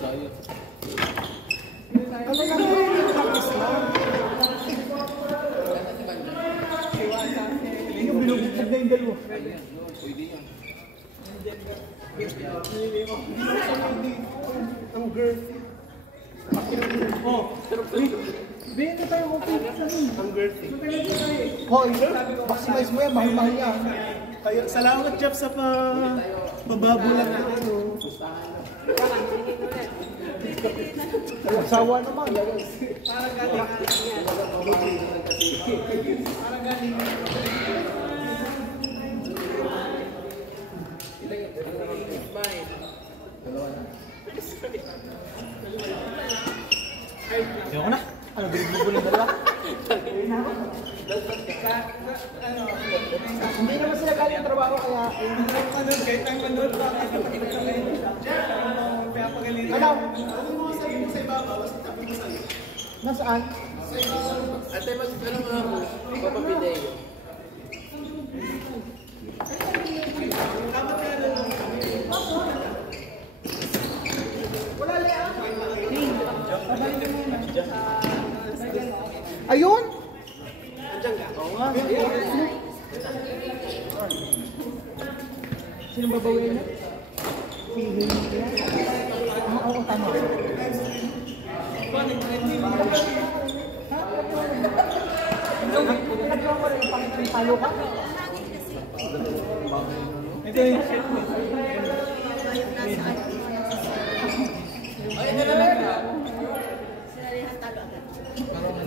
Sayo. Ano lang yun? Practice lang. Yung binubukid na yung dalawa. Pwede yan. Ang girl. Oh, benta tayo kung pizza. Ang girl. Hoy, maximize mo yan, mahal-mahal yan. Kaya, salamat Jeff sa pababulan na ito. Sawa naman. Parang galing. Parang galing. Ayoko na. Ano, bilib-bilib ng dalawa? Hindi naman sila galing trabaho kaya... Kahit ang manood pa, kaya pagalitin. Alam, kung mo sabi mo sa ibabaw, sabi mo sa'yo. Nasaan? Sa ibabaw. Ate, mas pero mga ako, papapinay. Wala lang. Ayun! Andiyan ka? Oo nga. Sino babawin na? Feeling niya. Oo, tama. Nagkaroon ko rin yung palo ka? Ito yung shit mo.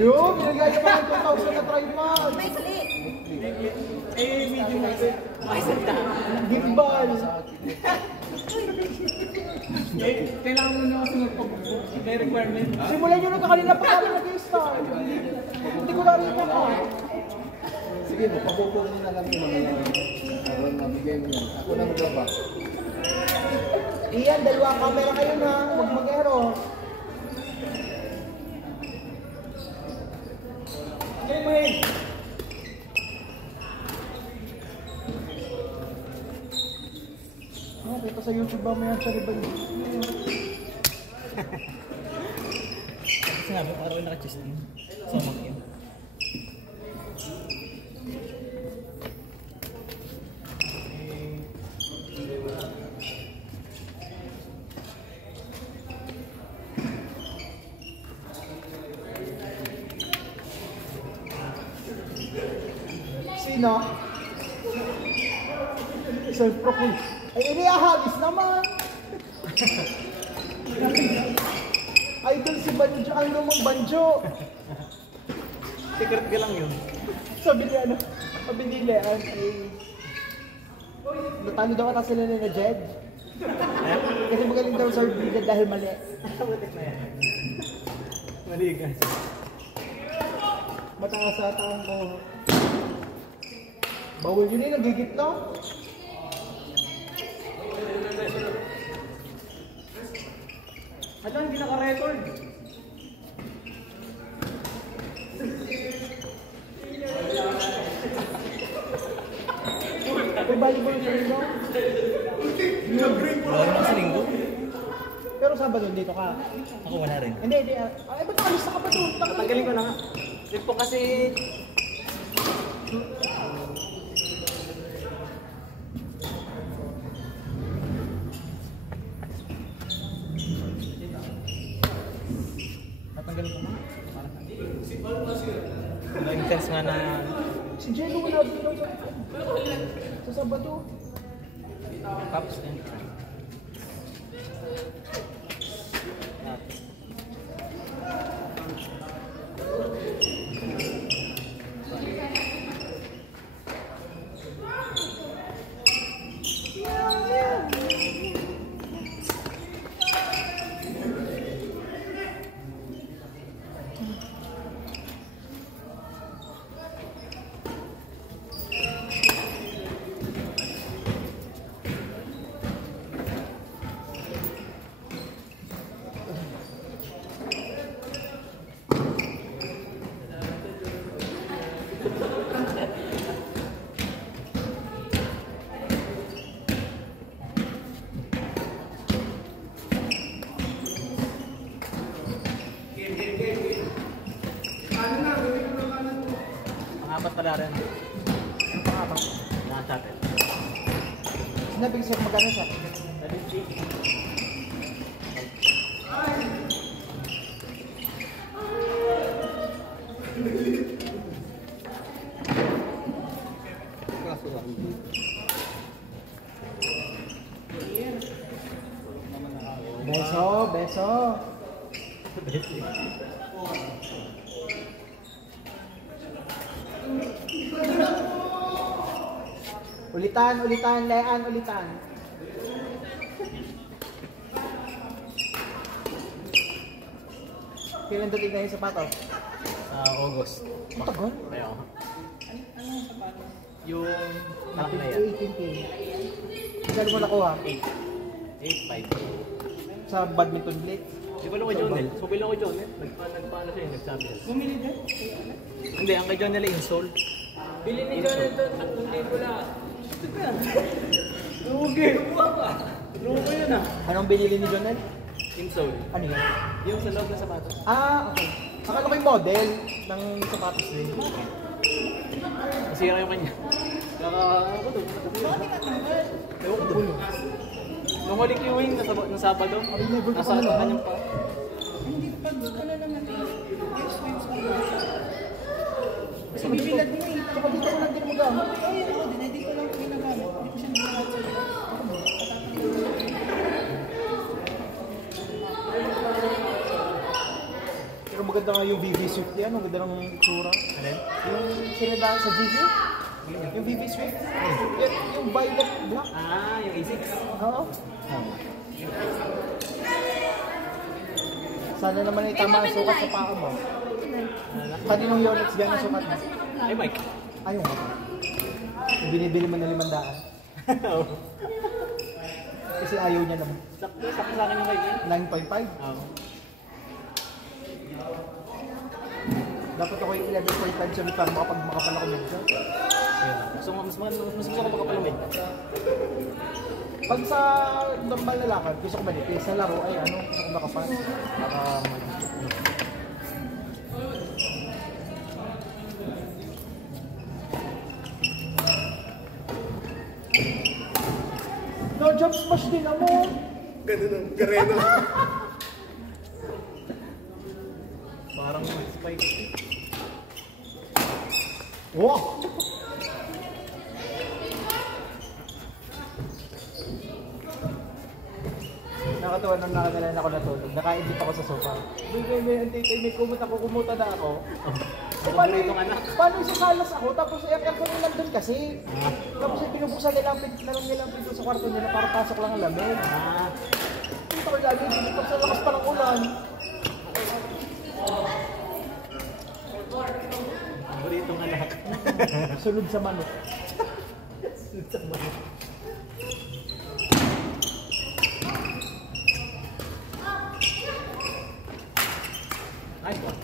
Yung, binigay ka pa ng 2,000 na try mo. May sali. Medyo natin. May salita. Gimbal. Kailangan mo na kasi magpag-book. May requirement. Simulan nyo na kanina pa kami nag-i-start. Hindi ko narito ka. Sige, papupunin na lang yung mga yan. Ako mabigay mo yan. Ako lang ba? Iyan, dalawang camera kayo na. Huwag mag-ero. Okay, May. Dito sa YouTube ba may sa ribbon? Sinabi ko parang naka-chest din. Somak yun. Sino? Self-proclaimed. Ay, iniahagis naman! Idol si Banjo, ang lumang Banjo! Secret ka lang yun. Sabi niya ano, sabi nila ay... Natalo daw ata sila na Jed. Kasi magaling daw sa Bida dahil mali. Butik na yan. Mali ka. Mataas ata ang ko. Bawal yun eh, nagigit no? At hindi naka-record. May volleyball sa rin no? Wala naman sa linggo. Pero Sabado dito ka. Ako wala rin. Hindi. Ay, ba't nakalis ka pa doon? Tatanggalin ko na nga. Yun po kasi... Tatanggalin ko na. Na-intense nga na... Si Jello wala doon daw sa Sabado. Tapos na yun. padaran. Ano pa nga ba? Mga tatay. Sinabi ko sa'yo magkano siya? 70. Kaso lang. Beso, beso. Ulitan, ulitan, Lean, ulitan. Kailan dating na yung sapatos? Sa August. Matagal. Ayaw. Anong sapatos? Yung parang na yan. 18K. Saan mo nakuha? 8.5. Sa badminton blade? Di ba lang kay Jonel? Sumili ako kay Jonel. Nagpaano siya yung nagsabi siya. Bumili din? Hindi, ang kay Jonel ay insole. Bili ni Jonel doon, 3,000 lang. Ito ka. Lugi. Lugi yun ah. Anong binili ni Jonel? Insole. Ano yan? Yung sa loob ng sapatos. Ah, okay. Akala ko yung model ng sapatos din. Masira yung kanya. Kaka, ano ko doon? Bakit ka tanggal? Ewan ko doon. Nung huli queuing ng Sabado, Ay, never ko nasa pa kanyang pa. Hindi, pag ano naman ito, yes, waves ko lang. Kasi bibilad mo eh. Tsaka dito ko lang din mo gamit. Ay, ako din, hindi ko lang ginagamit. Hindi ko siya ginagamit sa iyo. Pero maganda nga yung VV Swift yan. Ang ganda ng itsura. Alin? Yung sinadaan sa GC. Yung VV Swift. Yung violet black. Ah, yung A6. Oo. Sana naman ay tama ang sukat sa paa mo. Kaninong Yonex gano'n ang sukat mo? Ay, Mike. Ayun nga. Yung binibili mo na 500. Kasi ayaw niya naman. Sakto sa akin yung kaibigan. 9.5. Oo. Dapat ako yung 11.5 sa para makapal ako medyo. Mas gusto ko magkapalamig. Pag sa normal na lakad, gusto ko manipis. Sa laro ay ano, gusto ko makapal. Para No, jump smash din ako. Ganun ang gareno. parang spike. Wow! Nakatawa nung nakagalan ako natulog. Nakaidip ako sa sofa. May kumuta na ako. Paborito ka na. Paano isasalas ako? Tapos aircon nila nandun kasi. Tapos pinubuksan nila ang pinto sa kwarto nila para pasok lang ang lamig. Dito ko lagi, dito sa lakas pa ng ulan. Paboritong anak. Sunod sa manok. Sunod sa manok. Nice one.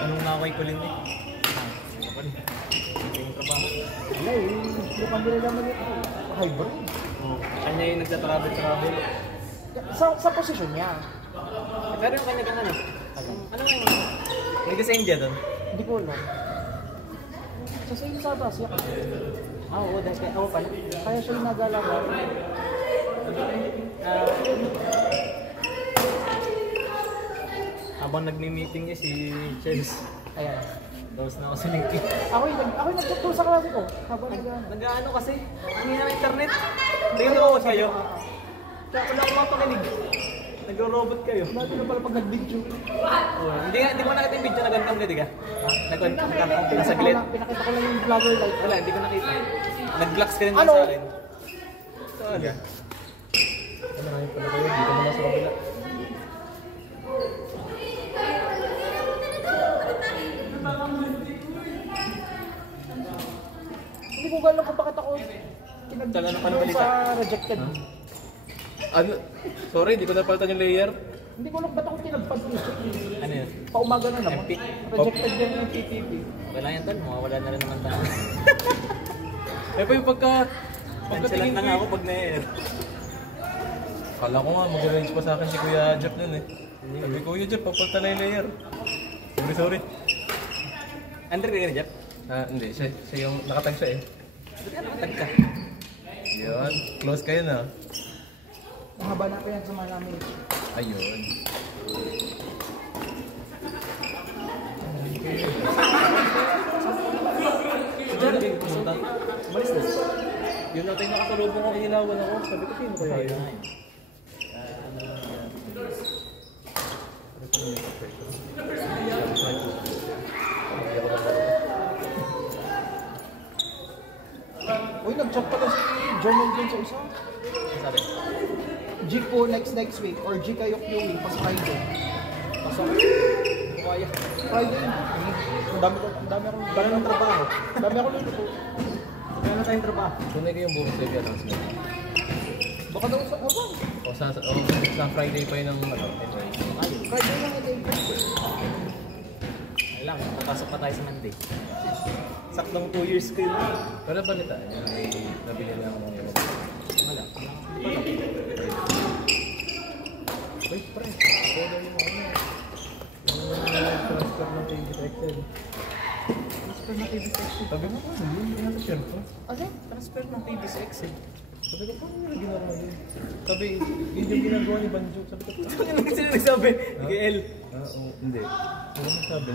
Anong naway ko din eh? Ano pa rin? Yung trabaho. Wala eh, yung kambila naman ito. Hybrid. Oh, kanya yung nagta-travel. Sa posisyon niya. Pero yung kanya kang ano? Ano nga yung may design dyan doon? Hindi ko alam. Sa sa'yo sa taas, yan. Ah, oo, dahil ako pala. Kaya siya yung nagalaga. Habang nagmi-meeting niya si Chels. Ayan. Tapos na ako sa LinkedIn. Ako yung nagtuturo sa klase ko. Habang nag-ano. Nag-ano kasi? Ang hina ng internet. Hindi ko nakuha kayo. Kaya wala akong mapakinig. Nagro-robot kayo. Dati na pala pag nag-video. Oh, hindi ko nakita yung video na ganito ulit, ka? Nasa glit. Pinakita ko lang yung vlogger live. Wala, hindi ko nakita. Nag-vlogs ka rin Ano? sa akin. Talaga. Ano nga yung pala kayo? Dito naman sa kabila. Hindi ko alam kung bakit ako Taga ng panabalita. sa rejected. Ano? Sorry, hindi ko napalitan yung layer. Hindi ko alam ba't ako tinagpad dito. Ano yun? Paumaga na naman. MP. Rejected din yung TTV. Okay lang yan, Tal. Mawawala na rin naman tayo. Eh pa yung pagkatingin eh. lang ako pag na-air. Akala ko nga, mag-arrange pa sa akin si Kuya Jeff nun eh. Sabi ko, Kuya Jeff, papalta na yung layer. Sorry. Andre ka na, Jeff? Ah, hindi. Siya yung nakatag siya eh. Ba't ka nakatag ka? Yun. Close kayo na. Mahaba na pa yan sa mga namin. Ayun. Diyan, naging pumunta. Malis na. Yun natin nakasalubong ko, kinilawan ako. Sabi ko, sino kaya yun? Uy, nag-chat pala si Jomel dun sa isa. Sabi, G po next week or G kayo QE pas Friday. pasok. Kaya. Friday. Ang dami akong Bala ng trabaho. luto. Kaya na tayong trabaho. Tunay ko yung bukas live announcement. Baka daw sa ano? Sa Friday pa yun ng entrance. Friday lang ito. Ay lang, papasok pa tayo sa Monday. Saktong 2 years ko yun. Pero balita, yun ay nabili na ako ng ewan. Wala. Wait, pre. Ako na yung ano. Yung transfer ng TV sa Excel. Transfer ng TV sa Excel. Sabi mo ko, yun yung nasa share ko. Ano? Transfer ng TV sa Excel. Sabi ko, paano nila ginagawa yun? Sabi, yun yung ginagawa ni Banjo. Sabi ko, Ano sila nagsabi? GL. oo, hindi. Ano sabi?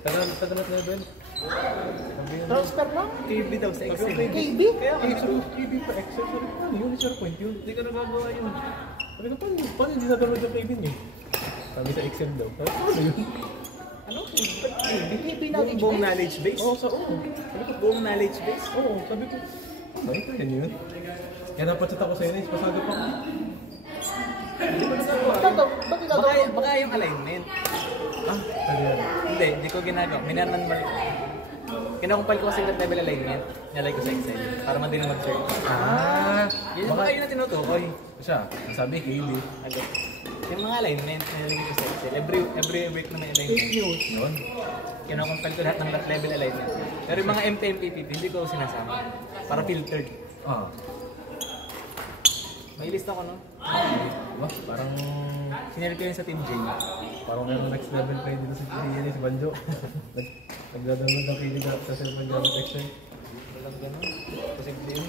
Taganat level. Sabi yun. Transfer lang? TV daw sa Excel. KB? Kaya Eh, sabi ko, TV pa Excel. Sabi ko, ano yun? SharePoint yun. hindi ko nagagawa yun. Sabi ko, paano hindi nag-download yung KB niyo? Sabi sa Excel daw. Sabi ko, ano yun? Ano? Ba't TV? KB Buong knowledge base? Oo, sa oo. Sabi ko, buong knowledge base? Oo, sabi ko, ba ito yan yun? Kaya napachat ako sa inyo, pasado pa ako. Hindi ko nagagawa. Ba't ginagawa? Baka yung alignment. Ah, sabi yan. Hindi ko ginagawa. Minarman. Kinakumpal ko kasi yung level alignment. Nalay ko sa Excel. Para madali mag-search. Ah, Baka yun ang tinutukoy. siya, sabi, KB. Ano? Yung mga alignment, nalagay ko sa Excel. Every week na may alignment. Yun. Kinakumpal ko lahat ng level alignment. Pero yung mga MTM, PPP, hindi ko sinasama. Para filtered. Ah, May lista ko, no? wah, parang, Sinare ko yun sa Team J. parang meron next level pa yun dito si Banjo. Nagdadamag ng kilig sa cellphone gamit Excel. Walang ganun. Posible yun.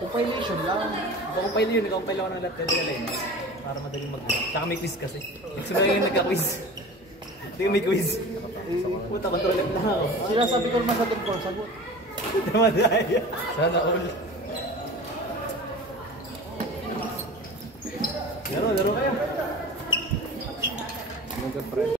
Compilation lang. Compile yun. Nakakumpile ako ng lahat level alignment. Para madaling mag-draw. Tsaka may quiz kasi. Gusto mo yung nagka-quiz. Hindi may quiz. Puta, control lang ako. Sinasabi ko naman sa tungkol, sagot. Damadaya. Sana all. Laro kayo.